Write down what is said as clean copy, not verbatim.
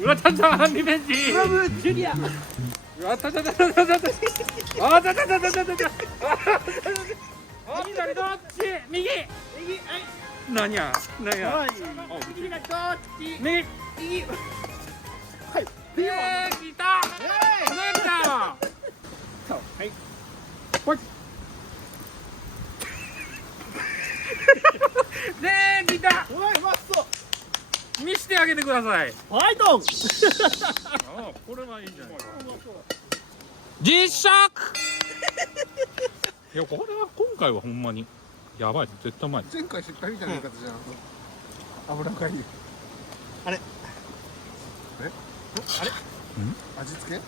うわたちゃんリベンジ。クラブジュニア。うわたちゃんたちゃんたちゃんたちゃん。あたちゃんたちゃんたちゃんたちゃん。右左どっち？右。右、はい。何や何や。はい。あ右左どっち？右。右。はい。できた。できた。そうはい。ほい。できた。うまい、うまそう。見してあげてください。ファイト。ああ、これはいいんじゃないか。実食。いや、これは今回はほんまにやばい、絶対うまい。前回失敗みたいな言い方じゃん。油がいい。あれ？あれ？うん？味付け？